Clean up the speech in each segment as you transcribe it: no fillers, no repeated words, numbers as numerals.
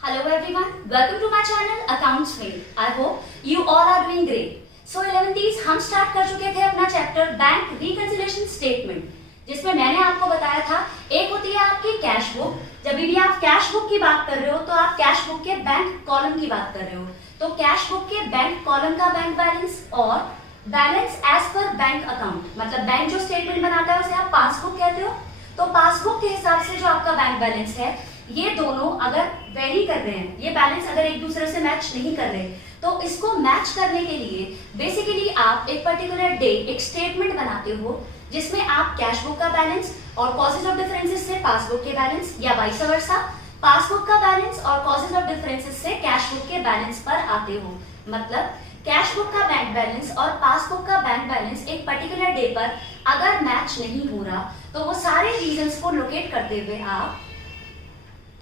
Hello everyone, welcome to my channel Accounts Mail. I hope you all are doing great. So 11th हम start कर चुके थे अपना chapter bank reconciliation statement, जिसमें मैंने आपको बताया था एक होती है आपकी कैश बुक। जब भी आप कैश बुक की बात कर रहे हो तो आप कैश बुक के बैंक कॉलम की बात कर रहे हो। तो कैश बुक के बैंक कॉलम का बैंक बैलेंस और बैलेंस एज पर बैंक अकाउंट, मतलब बैंक जो स्टेटमेंट बनाता है उसे आप पासबुक कहते हो। तो पासबुक के हिसाब से जो आपका बैंक बैलेंस है, ये दोनों अगर वेरी कर रहे हैं, ये बैलेंस अगर एक दूसरे से मैच नहीं कर रहे, तो इसको मैच करने के लिए बेसिकली आप एक पर्टिकुलर डे एक स्टेटमेंट बनाते हो जिसमें आप कैश बुक का बैलेंस और कॉजेज ऑफ डिफरेंसेस से पासबुक के बैलेंस या वाइस वर्सा पासबुक का बैलेंस और कॉजेज ऑफ डिफरेंसेस से कैश बुक के बैलेंस पर आते हो। मतलब कैश बुक का बैंक बैलेंस और पासबुक का बैंक बैलेंस एक पर्टिकुलर डे पर अगर मैच नहीं हो रहा, तो वो सारे रीजंस को लोकेट करते हुए आप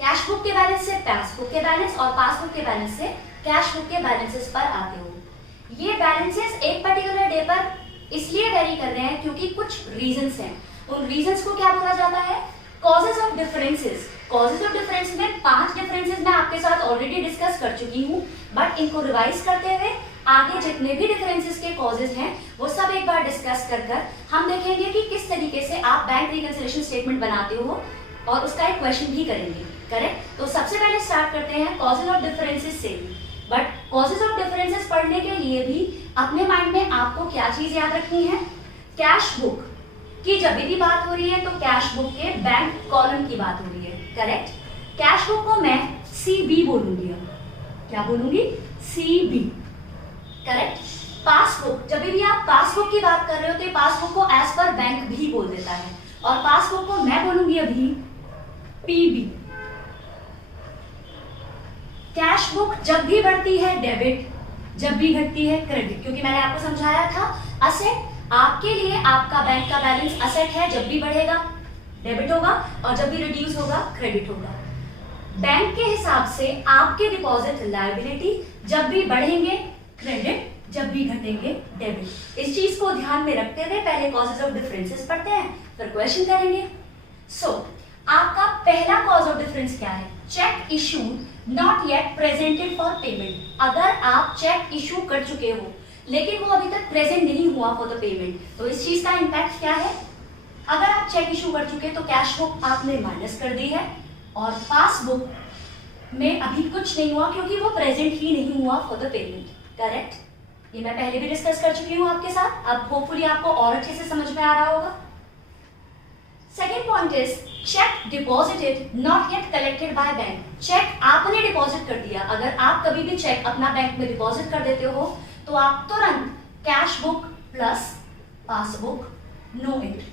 कैश बुक के बैलेंस से पासबुक के बैलेंस और पासबुक के बैलेंस से कैश बुक के बैलेंसेस पर आते हो। ये बैलेंसेस एक पर्टिकुलर डे पर इसलिए वेरी कर रहे हैं क्योंकि कुछ रीजंस हैं। उन रीजंस को क्या बोला जाता है? Causes of differences. Causes of difference में 5 डिफरेंसेस मैं आपके साथ ऑलरेडी डिस्कस कर चुकी हूँ, बट इनको रिवाइज करते हुए आगे जितने भी डिफरेंसेस के कॉजेज हैं वो सब एक बार डिस्कस कर हम देखेंगे कि किस तरीके से आप बैंक रिकंसिलिएशन स्टेटमेंट बनाते हो और उसका एक क्वेश्चन भी करेंगे। करेक्ट? तो सबसे पहले स्टार्ट करते हैं कॉजेज ऑफ डिफरेंसेस से। बट कॉजेज ऑफ डिफरेंसेस पढ़ने के लिए भी अपने माइंड में आपको क्या चीज याद रखनी है? कैश बुक की जब भी बात हो रही है तो कैश बुक के बैंक कॉलम की बात हो रही है। करेक्ट? कैश बुक को मैं CB बोलूंगी। क्या बोलूंगी? CB। करेक्ट? पासबुक, जब भी आप पासबुक की बात कर रहे हो तो पासबुक को एज पर बैंक भी बोल देता है, और पासबुक को मैं बोलूंगी अभी PB। कैश बुक जब भी बढ़ती है डेबिट, जब भी घटती है क्रेडिट, क्योंकि मैंने आपको समझाया था असेट आपके लिए आपका बैंक का बैलेंस असेट है, जब भी बढ़ेगा डेबिट होगा और जब भी रिड्यूस होगा क्रेडिट होगा। बैंक के हिसाब से आपके डिपॉजिट लायबिलिटी, जब भी बढ़ेंगे क्रेडिट, जब भी घटेंगे डेबिट। इस चीज को ध्यान में रखते हुए पहले कॉजेज ऑफ डिफरेंसेस पढ़ते हैं, फिर क्वेश्चन करेंगे। आपका पहला कॉज ऑफ डिफरेंस क्या है? Cheque issue not yet presented for payment. अगर आप चेक इशू कर चुके हो लेकिन वो अभी तक प्रेजेंट नहीं हुआ फॉर द पेमेंट, तो इस चीज का इंपैक्ट क्या है? अगर आप चेक इशू कर चुके तो कैश बुक आपने माइनस कर दी है और पासबुक में अभी कुछ नहीं हुआ क्योंकि वो प्रेजेंट ही नहीं हुआ फॉर द पेमेंट। करेक्ट? ये मैं पहले भी डिस्कस कर चुकी हूँ आपके साथ, अब होपफुली आपको और अच्छे से समझ में आ रहा होगा। Second point is cheque deposited not yet collected by bank. Cheque आपने डिपॉजिट कर दिया। अगर आप कभी भी चेक अपना बैंक में डिपॉजिट कर देते हो तो आप तुरंत cash book plus passbook no entry.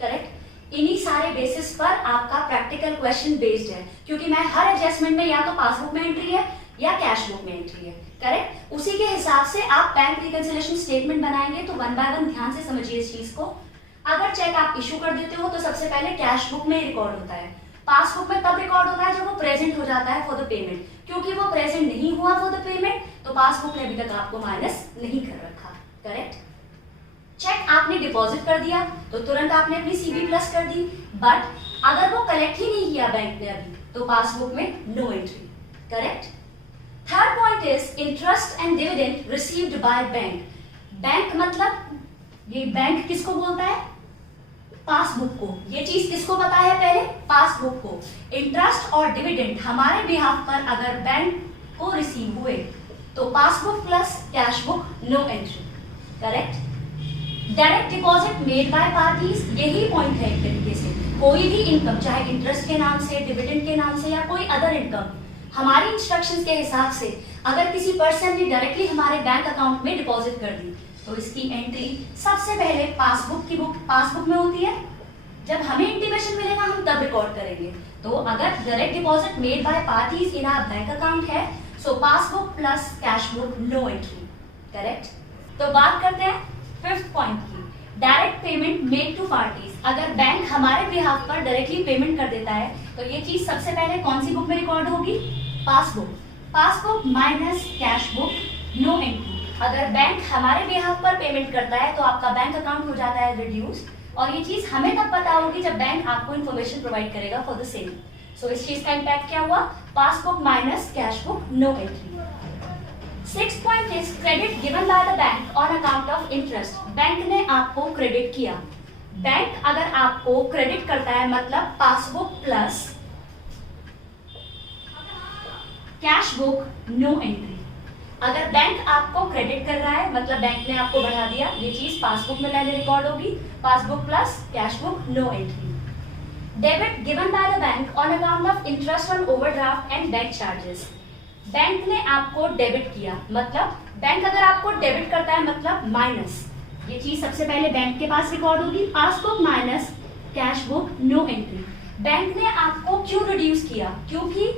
Correct? इन्हीं सारे बेसिस पर आपका प्रैक्टिकल क्वेश्चन बेस्ड है, क्योंकि मैं हर एडजस्टमेंट में या तो पासबुक में एंट्री है या कैश बुक में एंट्री है। करेक्ट? उसी के हिसाब से आप बैंक रिकंसिलिएशन स्टेटमेंट बनाएंगे, तो वन बाय वन ध्यान से समझिए इस चीज को। अगर चेक आप इशू कर देते हो तो सबसे पहले कैश बुक में रिकॉर्ड होता है, पासबुक में तब रिकॉर्ड होता है जब वो प्रेजेंट हो जाता है फॉर द पेमेंट। क्योंकि वो प्रेजेंट नहीं हुआ फॉर द पेमेंट तो पासबुक ने अभी तक आपको माइनस नहीं कर रखा। करेक्ट? चेक आपने डिपॉजिट कर दिया तो तुरंत आपने अपनी CB प्लस कर दी, बट अगर वो कलेक्ट ही नहीं किया बैंक ने अभी तो पासबुक में no entry. Correct? Third point is interest and dividend received by bank. Bank मतलब ये बैंक किसको बोलता है? पासबुक को। ये चीज किसको पता है? पहले पासबुक को। इंटरेस्ट और डिविडेंड हमारे बिहाफ पर अगर बैंक को रिसीव हुए तो passbook plus cash book no entry. Correct? Direct deposit made by parties, यही पॉइंट है एक तरीके से। कोई भी इनकम, चाहे इंटरेस्ट के नाम से, डिविडेंड के नाम से या कोई अदर इनकम, हमारी इंस्ट्रक्शंस के हिसाब से अगर किसी पर्सन ने डायरेक्टली हमारे बैंक अकाउंट में डिपॉजिट कर दी तो इसकी एंट्री सबसे पहले पासबुक में होती है। जब हमें इंटीमेशन मिलेगा हम तब रिकॉर्ड करेंगे। तो अगर direct deposit made by parties in our bank account है so passbook plus cash book no entry. Correct? तो बात करते हैं फिफ्थ पॉइंट की, direct payment made to parties. अगर बैंक हमारे बिहाफ पर डायरेक्टली पेमेंट कर देता है तो ये चीज सबसे पहले कौन सी बुक में रिकॉर्ड होगी? Passbook. Passbook minus cash book no entry. अगर बैंक हमारे बिहाफ पर पेमेंट करता है तो आपका बैंक अकाउंट हो जाता है रिड्यूस, और ये चीज हमें तब पता होगी जब बैंक आपको इन्फॉर्मेशन प्रोवाइड करेगा फॉर द सेम। सो इस चीज का इम्पैक्ट क्या हुआ, passbook minus cash book, no entry. 6th point is credit given by the bank on account of interest. Bank ने आपको क्रेडिट किया। बैंक अगर आपको क्रेडिट करता है मतलब passbook plus cash book, no entry. अगर बैंक आपको क्रेडिट कर रहा है मतलब बैंक ने आपको बढ़ा दिया, ये चीज पासबुक में पहले रिकॉर्ड होगी, passbook plus cash book, no entry. Debit given by the bank on account of interest on overdraft and bank charges. Bank ने आपको डेबिट किया मतलब बैंक अगर आपको डेबिट करता है मतलब माइनस, ये चीज सबसे पहले बैंक के पास रिकॉर्ड होगी, passbook minus cash book, no entry. Bank ने आपको क्यों रिड्यूस किया, क्योंकि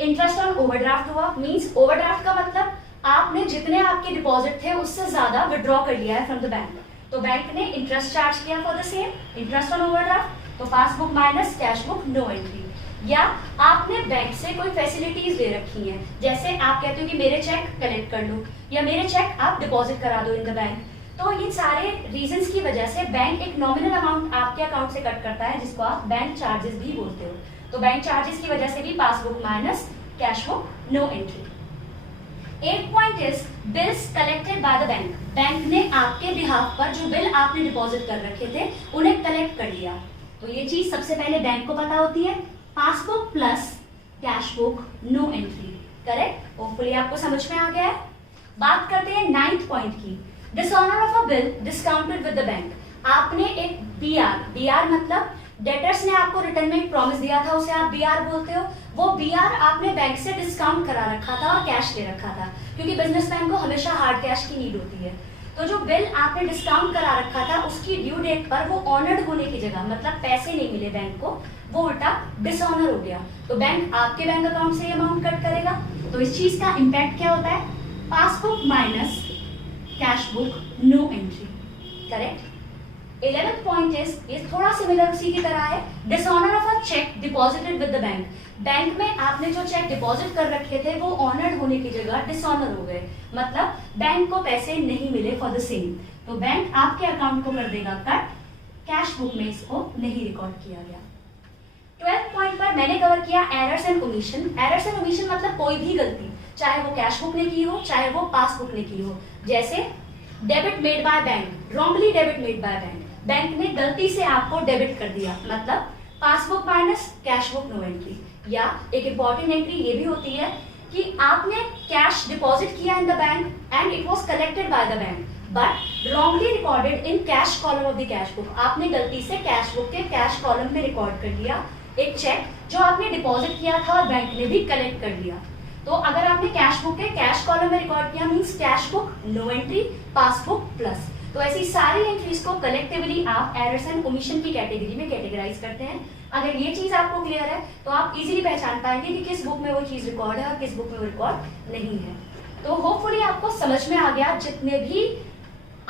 इंटरेस्ट ऑन ओवरड्राफ्ट हुआ। मींस ओवरड्राफ्ट का मतलब आपने जितने आपके डिपॉजिट थे उससे ज्यादा विड्रॉ कर लिया है फ्रॉम द बैंक, तो बैंक ने इंटरेस्ट चार्ज किया for the same interest on overdraft, तो passbook minus cash book, no entry. या आपने बैंक से कोई फैसिलिटीज ले रखी हैं, जैसे आप कहते हो कि मेरे चेक कलेक्ट कर लो या मेरे चेक आप डिपॉजिट करा दो इन द बैंक, तो इन सारे रीजंस की वजह से बैंक एक नॉमिनल अमाउंट आपके अकाउंट से कट करता है जिसको आप बैंक चार्जेस भी बोलते हो, तो बैंक चार्जेस की वजह से भी passbook minus cash book, no entry. 8th point is bills collected by the bank. Bank ने आपके बिहाफ पर जो बिल आपने डिपॉजिट कर रखे थे उन्हें कलेक्ट कर लिया, तो ये चीज सबसे पहले बैंक को पता होती है, passbook plus cash book, no entry. Correct, hopefully आपको समझ में आ गया है। बात करते हैं 9th पॉइंट की, dishonour of a bill discounted with the bank. आपने एक बीआर मतलब डेटर्स ने आपको रिटर्न में एक प्रॉमिस दिया था, उसे आप बीआर बोलते हो, वो बीआर आपने बैंक से डिस्काउंट करा रखा था और कैश ले रखा था, क्योंकि बिजनेसमैन को हमेशा हार्ड कैश की नीड होती है। तो जो बिल आपने डिस्काउंट करा रखा था उसकी ड्यू डेट पर वो ऑनर्ड होने की जगह मतलब पैसे नहीं मिले बैंक को, वो उल्टा डिसऑनर हो गया, तो बैंक आपके बैंक अकाउंट से ये अमाउंट कट करेगा। तो इस चीज का इम्पैक्ट क्या होता है, passbook minus cash book, no entry. Correct. 11th point is, ये थोड़ा सिमिलर उसी की तरह है, dishonour of a cheque deposited with the bank. Bank में आपने जो चेक डिपॉजिट कर रखे थे वो ऑनर्ड होने की जगह डिसऑनर हो गए, मतलब बैंक को पैसे नहीं मिले फॉर द सेम, तो बैंक आपके अकाउंट को कर देगा कट, कैश बुक में इसको नहीं रिकॉर्ड किया गया। 12th पॉइंट पर मैंने कवर किया errors and omission. Errors and omission मतलब कोई भी गलती, चाहे वो कैश बुक ने की हो चाहे वो पासबुक ने की हो, जैसे debit made by bank, wrongly debit made by bank, bank ने गलती से आपको डेबिट कर दिया मतलब passbook minus cash book, no entry. या एक इंपॉर्टेंट एंट्री ये भी होती है कि आपने कैश डिपॉजिट किया in the bank and it was collected by the bank but wrongly recorded in cash column of the cash book. आपने गलती से कैश बुक के कैश कॉलम में रिकॉर्ड कर लिया एक चेक जो आपने डिपॉजिट किया था और बैंक ने भी कलेक्ट कर लिया। तो अगर आपने कैश बुक के कैश कॉलम में रिकॉर्ड किया means cash book, no entry, passbook plus. तो ऐसी सारी एंट्रीज को कलेक्टिवली आप एरर्स एंड ओमिशन की कैटेगरी में कैटेगराइज करते हैं। अगर ये चीज आपको क्लियर है तो आप इजीली पहचान पाएंगे कि किस बुक में वो चीज रिकॉर्ड है और किस बुक में वो रिकॉर्ड नहीं है। तो होपफुली आपको समझ में आ गया, जितने भी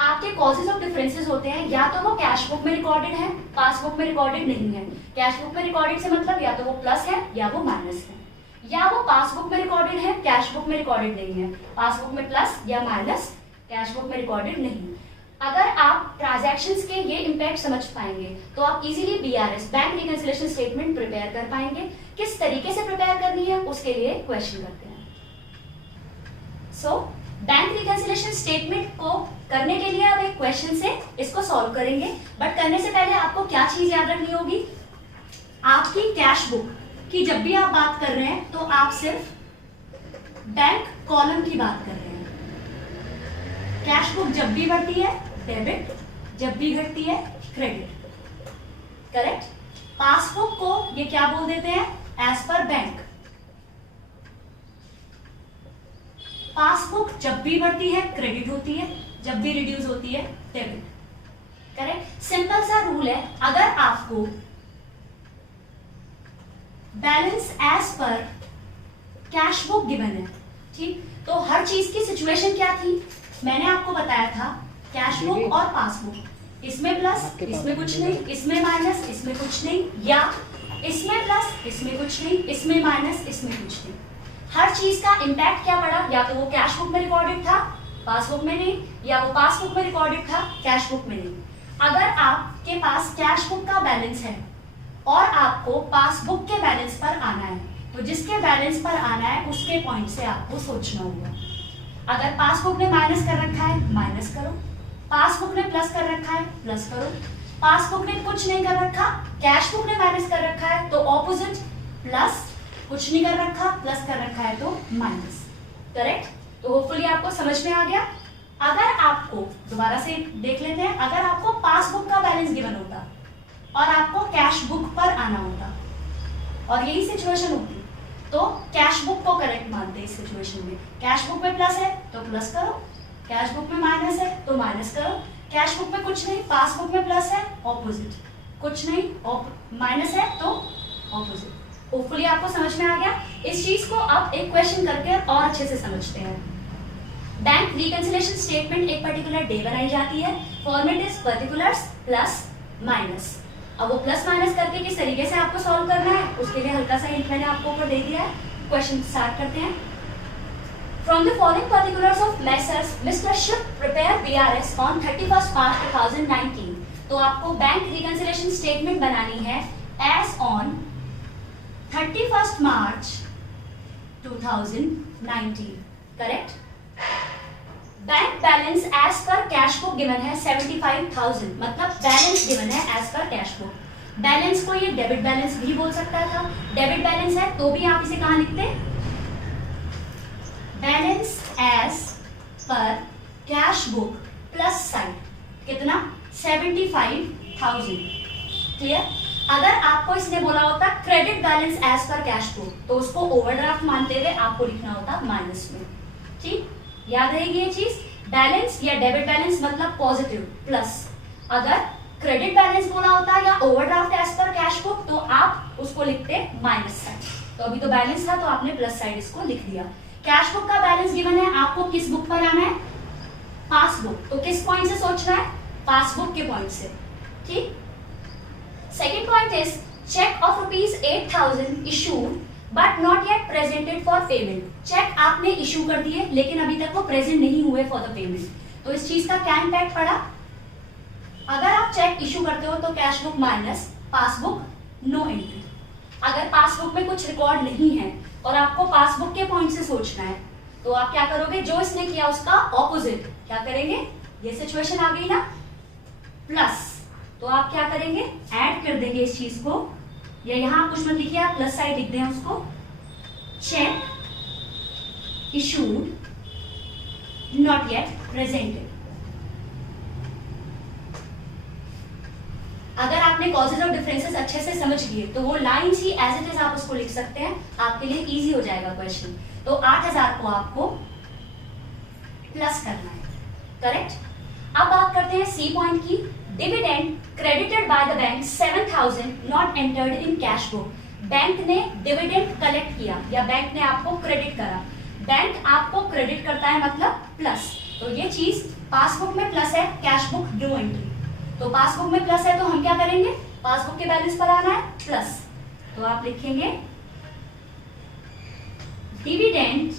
आपके कॉजेज ऑफ डिफरेंसेस होते हैं या तो वो कैश बुक में रिकॉर्डेड है, पासबुक में रिकॉर्डेड नहीं है। कैश बुक में रिकॉर्डेड से मतलब या तो वो प्लस है या वो माइनस है, या वो पासबुक में रिकॉर्डेड है कैश बुक में रिकॉर्डेड नहीं है, पासबुक में प्लस या माइनस, कैश बुक में रिकॉर्डेड नहीं। अगर आप ट्रांजैक्शंस के ये इम्पैक्ट समझ पाएंगे तो आप easily BRS bank reconciliation statement prepare कर पाएंगे। किस तरीके से प्रिपेयर करनी है उसके लिए क्वेश्चन करते हैं। सो बैंक रिकंसिलिएशन स्टेटमेंट को करने के लिए अब एक क्वेश्चन से इसको सॉल्व करेंगे, बट करने से पहले आपको क्या चीज याद रखनी होगी, आपकी कैश बुक की जब भी आप बात कर रहे हैं तो आप सिर्फ बैंक कॉलम की बात कर रहे हैं। कैश बुक जब भी बढ़ती है डेबिट, जब भी घटती है क्रेडिट। करेक्ट। पासबुक को ये क्या बोल देते हैं, एज पर बैंक। पासबुक जब भी बढ़ती है क्रेडिट होती है, जब भी रिड्यूस होती है डेबिट। करेक्ट। सिंपल सा रूल है, अगर आपको बैलेंस एज पर कैश बुक गिवन है, ठीक, तो हर चीज की सिचुएशन क्या थी मैंने आपको बताया था, कैश बुक और पासबुक, इसमें प्लस इसमें कुछ नहीं, इसमें माइनस इसमें कुछ नहीं, या इसमें प्लस इसमें कुछ नहीं, इसमें माइनस इसमें कुछ नहीं। हर चीज का इंपैक्ट क्या पड़ा, या तो वो कैश बुक में रिकॉर्डेड था पासबुक में नहीं, या वो पासबुक में रिकॉर्डेड था कैश बुक में नहीं। अगर आपके पास कैश बुक का बैलेंस है और आपको पासबुक के बैलेंस पर आना है। तो जिसके बैलेंस पर आना है उसके पॉइंट से आपको सोचना होगा। अगर पासबुक ने माइनस कर रखा है माइनस करो, पासबुक ने प्लस कर रखा है प्लस करो, पासबुक ने कुछ नहीं कर रखा, कैश बुक ने माइनस कर रखा है तो ऑपोजिट प्लस, कुछ नहीं कर रखा प्लस कर रखा है तो माइनस। करेक्ट? तो होपफुली आपको समझ में आ गया। अगर आपको दोबारा से देख लेते हैं, अगर आपको पासबुक का बैलेंस गिवन होता और आपको कैश बुक पर आना होता और यही सिचुएशन होती तो कैश बुक को करेक्ट मानते इस सिचुएशन में। कैश बुक में प्लस है तो प्लस करो, कैश बुक में माइनस है तो माइनस करो, कैश बुक में कुछ नहीं, पासबुक में प्लस है, ऑपोजिट, कुछ नहीं माइनस है तो ऑपोजिट। होपफुली आपको समझ में आ गया। इस चीज को आप एक क्वेश्चन करके और अच्छे से समझते हैं। बैंक रिकंसिलिएशन स्टेटमेंट एक पर्टिकुलर डे बनाई जाती है, format is particulars plus minus. अब वो प्लस माइनस करके किस तरीके से आपको सॉल्व करना है उसके लिए हल्का सा हिंट मैंने आपको ऊपर दे दिया है। क्वेश्चन स्टार्ट करते हैं। From the following particulars of Messrs. Mr. should prepare BRS on 31st March 2019. तो आपको बैंक रिकंसिलिएशन स्टेटमेंट बनानी है as on 31st March 2019. Correct? Bank balance as पर कैश बुक गिवन है 75,000, मतलब बैलेंस गिवन है एज पर कैश बुक। बैलेंस को ये डेबिट बैलेंस भी बोल सकता था, डेबिट बैलेंस है तो भी आप इसे कहां लिखते? बैलेंस एज पर कैश बुक प्लस साइड कितना? 75,000। क्लियर? अगर आपको इसने बोला होता क्रेडिट बैलेंस एज पर कैश बुक तो उसको ओवरड्राफ्ट मानते हुए आपको लिखना होता माइनस में। ठीक, याद रहेगी ये चीज। बैलेंस या डेबिट बैलेंस मतलब पॉजिटिव प्लस, अगर क्रेडिट बैलेंस बोला होता या ओवरड्राफ्ट एज पर कैश बुक तो आप उसको लिखते माइनस साइड। तो अभी तो बैलेंस था तो आपने प्लस साइड इसको लिख दिया। कैश बुक का बैलेंस गिवन है, आपको किस बुक पर आना है? पासबुक। तो किस पॉइंट से सोचना है? पासबुक के पॉइंट से। ठीक। Second point is cheque of ₹8,000 issued but not yet presented for payment. Cheque आपने इशू कर दिए लेकिन अभी तक वो प्रेजेंट नहीं हुए फॉर द पेमेंट। तो इस चीज का क्या इम्पैक्ट पड़ा? अगर आप चेक इशू करते हो तो cash book minus, passbook no entry. अगर पासबुक में कुछ रिकॉर्ड नहीं है और आपको पासबुक के पॉइंट से सोचना है तो आप क्या करोगे? जो इसने किया उसका ऑपोजिट क्या करेंगे? ये सिचुएशन आ गई ना, प्लस, तो आप क्या करेंगे? ऐड कर देंगे इस चीज को, या यहां कुछ मत लिखिए, आप प्लस साइड लिख दें उसको। Check issued not yet presented. अगर आपने कॉजेज और डिफरेंसेस अच्छे से समझ लिए तो वो लाइन ही एज इट इज आप उसको लिख सकते हैं, आपके लिए इजी हो जाएगा क्वेश्चन। तो 8,000 को आपको प्लस करना है। करेक्ट? अब बात करते हैं सी पॉइंट की। Dividend credited bye the bank 7,000 not entered in cash book. Bank ने डिविडेंड कलेक्ट किया या बैंक ने आपको क्रेडिट करा। बैंक आपको क्रेडिट करता है मतलब प्लस, तो ये चीज पासबुक में प्लस है, कैश बुक नो एंट्री। तो पासबुक में प्लस है तो हम क्या करेंगे? पासबुक के बैलेंस पर आना है प्लस, तो आप लिखेंगे dividend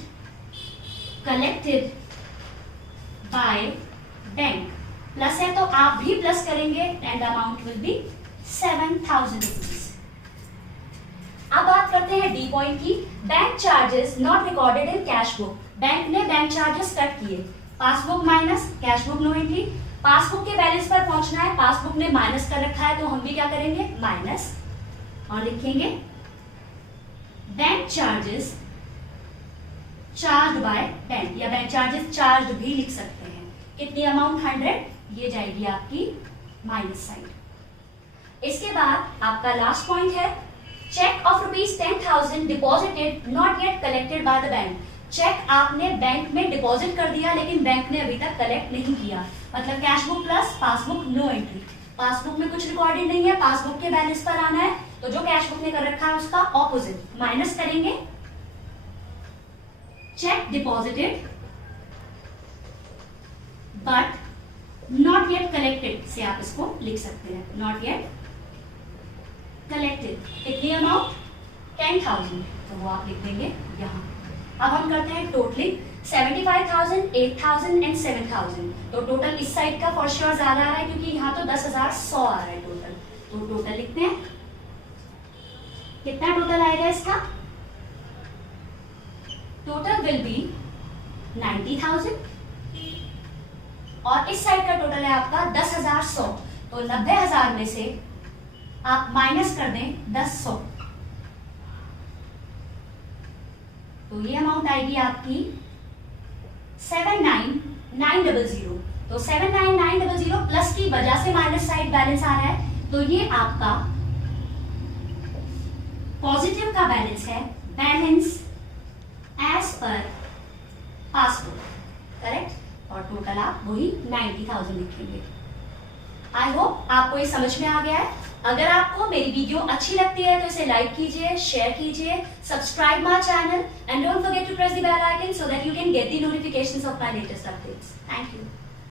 collected by bank. Plus है तो आप भी प्लस करेंगे and amount will be 7,000 rupees. अब बात करते हैं डी पॉइंट की। Bank charges not recorded in cash book. Bank ने बैंक चार्जेस कट किए, passbook minus, cash book no entry. Passbook के बैलेंस पर पहुंचना है, पासबुक ने माइनस कर रखा है तो हम भी क्या करेंगे? माइनस, और लिखेंगे bank charges charge by bank, या बैंक चार्जेस चार्ज भी लिख सकते हैं। कितनी अमाउंट? 100, ये जाएगी आपकी माइनस साइड। इसके बाद आपका लास्ट पॉइंट है cheque of ₹10,000 deposited not yet collected by the bank. Cheque आपने बैंक में डिपॉजिट कर दिया लेकिन बैंक ने अभी तक कलेक्ट नहीं किया, मतलब cash book plus passbook no entry. Passbook में कुछ रिकॉर्डेड नहीं है, पासबुक के बैलेंस पर आना है तो जो कैश बुक ने कर रखा है उसका ऑपोजिट माइनस करेंगे। Check deposited but not yet collected से आप इसको लिख सकते हैं, नॉट येट कलेक्टेड। कितनी अमाउंट? 10,000, तो वो आप लिख देंगे यहां। अब हम करते हैं टोटलिंग। 75,000, 8,000 एंड 7,000। तो टोटल इस साइड का फॉर श्योर ज्यादा आ रहा है क्योंकि यहाँ तो 10,100 आ रहा है टोटल। तो टोटल लिखते हैं कितना टोटल आएगा इसका? टोटल विल बी 90,000 और इस साइड का टोटल है आपका 10,100। तो 90,000 में से आप माइनस कर दें 10,100, तो ये अमाउंट आएगी आपकी 79,900। तो 79,900 प्लस की वजह से माइनस साइड बैलेंस आ रहा है, तो ये आपका पॉजिटिव का बैलेंस है, balance as per passbook, correct. और टोटल आप वही 90,000 लिखेंगे। आई होप आपको ये समझ में आ गया है। अगर आपको मेरी वीडियो अच्छी लगती है तो इसे लाइक कीजिए, शेयर कीजिए, subscribe my channel and don't forget to press the bell icon so that you can get the notifications of my latest updates. Thank you.